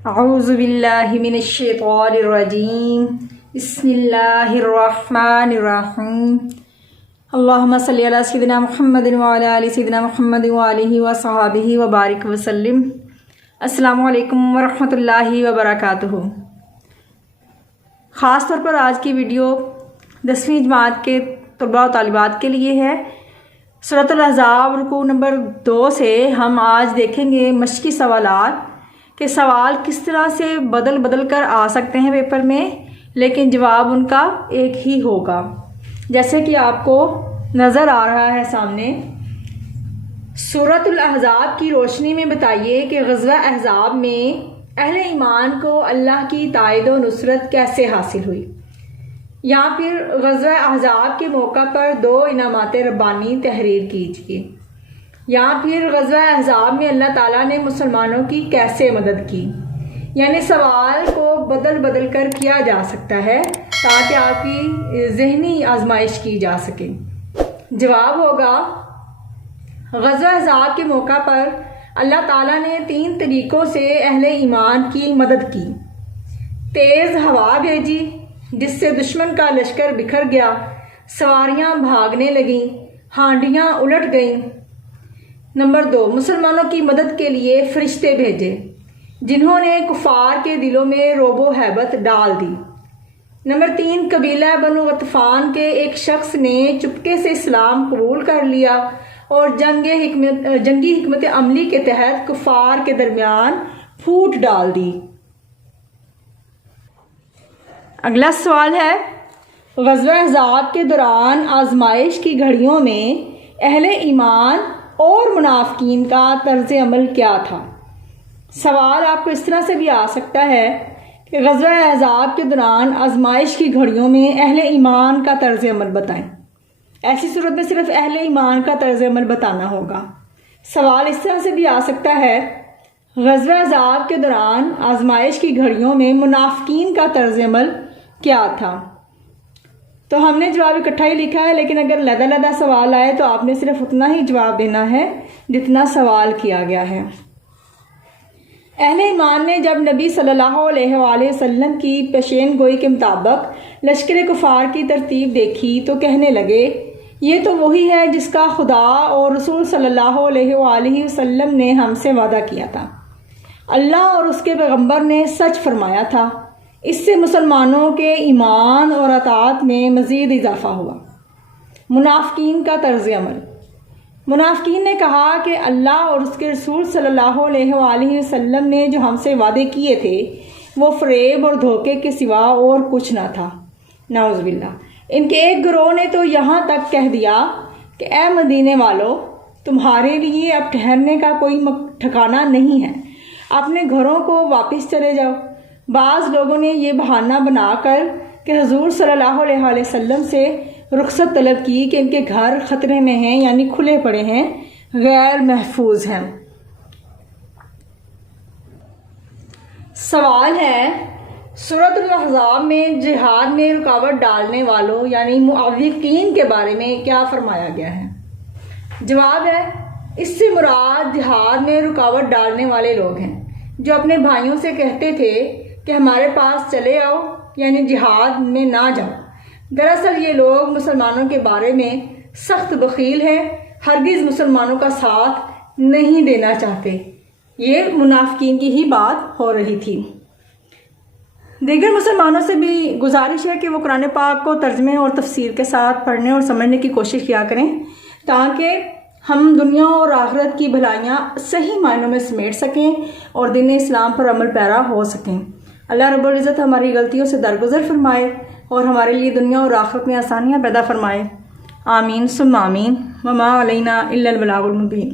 اعوذ باللہ من الشیطان الرجیم بسم اللہ الرحمن الرحیم اللہم صلی علی سیدنا محمد وعلی آل سیدنا محمد وآلہ وصحبہ وبارک وسلم۔ السلام علیکم ورحمۃ اللہ وبرکاتہ۔ خاص طور پر آج کی ویڈیو 10ویں جماعت کے طلباء و طالبات کے لیے ہے۔ سورۃ الاحزاب رکوع نمبر 2 سے ہم آج دیکھیں گے مشقی سوالات کہ سوال کس طرح سے بدل کر آ سکتے ہیں پیپر میں، لیکن جواب ان کا ایک ہی ہوگا، جیسے کہ آپ کو نظر آ رہا ہے سامنے۔ سورۃ الاحزاب کی روشنی میں بتائیے کہ غزوہ احزاب میں اہل ایمان کو اللہ کی تائید و نصرت کیسے حاصل ہوئی، یا پھر غزوہ احزاب کے موقع پر 2 انعامات ربانی تحریر کیجیے، یا پھر غزوہ احزاب میں اللہ تعالیٰ نے مسلمانوں کی کیسے مدد کی۔ یعنی سوال کو بدل کر کیا جا سکتا ہے تاکہ آپ کی ذہنی آزمائش کی جا سکے۔ جواب ہوگا، غزوہ احزاب کے موقع پر اللہ تعالیٰ نے 3 طریقوں سے اہل ایمان کی مدد کی۔ تیز ہوا بھیجی جس سے دشمن کا لشکر بکھر گیا، سواریاں بھاگنے لگیں، ہانڈیاں الٹ گئیں۔ نمبر 2، مسلمانوں کی مدد کے لیے فرشتے بھیجے جنہوں نے کفار کے دلوں میں رعب و ہیبت ڈال دی۔ نمبر 3، قبیلہ بنو غطفان کے ایک شخص نے چپکے سے اسلام قبول کر لیا اور جنگی حکمت عملی کے تحت کفار کے درمیان پھوٹ ڈال دی۔ اگلا سوال ہے، غزوہ احزاب کے دوران آزمائش کی گھڑیوں میں اہل ایمان اور منافقین کا طرز عمل کیا تھا؟ سوال آپ کو اس طرح سے بھی آ سکتا ہے کہ غزوہ احزاب کے دوران آزمائش کی گھڑیوں میں اہل ایمان کا طرز عمل بتائیں۔ ایسی صورت میں صرف اہل ایمان کا طرز عمل بتانا ہوگا۔ سوال اس طرح سے بھی آ سکتا ہے، غزوہ احزاب کے دوران آزمائش کی گھڑیوں میں منافقین کا طرز عمل کیا تھا؟ تو ہم نے جواب اکٹھا ہی لکھا ہے، لیکن اگر علیحدہ سوال آئے تو آپ نے صرف اتنا ہی جواب دینا ہے جتنا سوال کیا گیا ہے۔ اہل ایمان نے جب نبی صلی اللہ علیہ وآلہ وسلم کی پیشین گوئی کے مطابق لشکر کفار کی ترتیب دیکھی تو کہنے لگے، یہ تو وہی ہے جس کا خدا اور رسول صلی اللہ علیہ وآلہ وسلم نے ہم سے وعدہ کیا تھا۔ اللہ اور اس کے پیغمبر نے سچ فرمایا تھا۔ اس سے مسلمانوں کے ایمان اور اطاعت میں مزید اضافہ ہوا۔ منافقین کا طرز عمل۔ منافقین نے کہا کہ اللہ اور اس کے رسول صلی اللہ علیہ وآلہ وسلم نے جو ہم سے وعدے کیے تھے وہ فریب اور دھوکے کے سوا اور کچھ نہ تھا۔ نعوذ باللہ۔ ان کے ایک گروہ نے تو یہاں تک کہہ دیا کہ اے مدینے والو، تمہارے لیے اب ٹھہرنے کا کوئی ٹھکانہ نہیں ہے، اپنے گھروں کو واپس چلے جاؤ۔ بعض لوگوں نے یہ بہانہ بنا کر کہ حضور صلی اللہ علیہ وآلہ وسلم سے رخصت طلب کی کہ ان کے گھر خطرے میں ہیں، یعنی کھلے پڑے ہیں، غیر محفوظ ہیں۔ سوال ہے، سورۃ الاحزاب میں جہاد میں رکاوٹ ڈالنے والوں یعنی معوقین کے بارے میں کیا فرمایا گیا ہے؟ جواب ہے، اس سے مراد جہاد میں رکاوٹ ڈالنے والے لوگ ہیں جو اپنے بھائیوں سے کہتے تھے کہ ہمارے پاس چلے آؤ، یعنی جہاد میں نہ جاؤ۔ دراصل یہ لوگ مسلمانوں کے بارے میں سخت بخیل ہیں، ہرگز مسلمانوں کا ساتھ نہیں دینا چاہتے۔ یہ منافقین کی ہی بات ہو رہی تھی۔ دیگر مسلمانوں سے بھی گزارش ہے کہ وہ قرآن پاک کو ترجمے اور تفسیر کے ساتھ پڑھنے اور سمجھنے کی کوشش کیا کریں تاکہ ہم دنیا اور آخرت کی بھلائیاں صحیح معنوں میں سمیٹ سکیں اور دین اسلام پر عمل پیرا ہو سکیں۔ اللہ رب العزت ہماری غلطیوں سے درگزر فرمائے اور ہمارے لیے دنیا اور آخرت میں آسانیاں پیدا فرمائے۔ آمین ثم آمین۔ وما علینا الا البلاغ المبین۔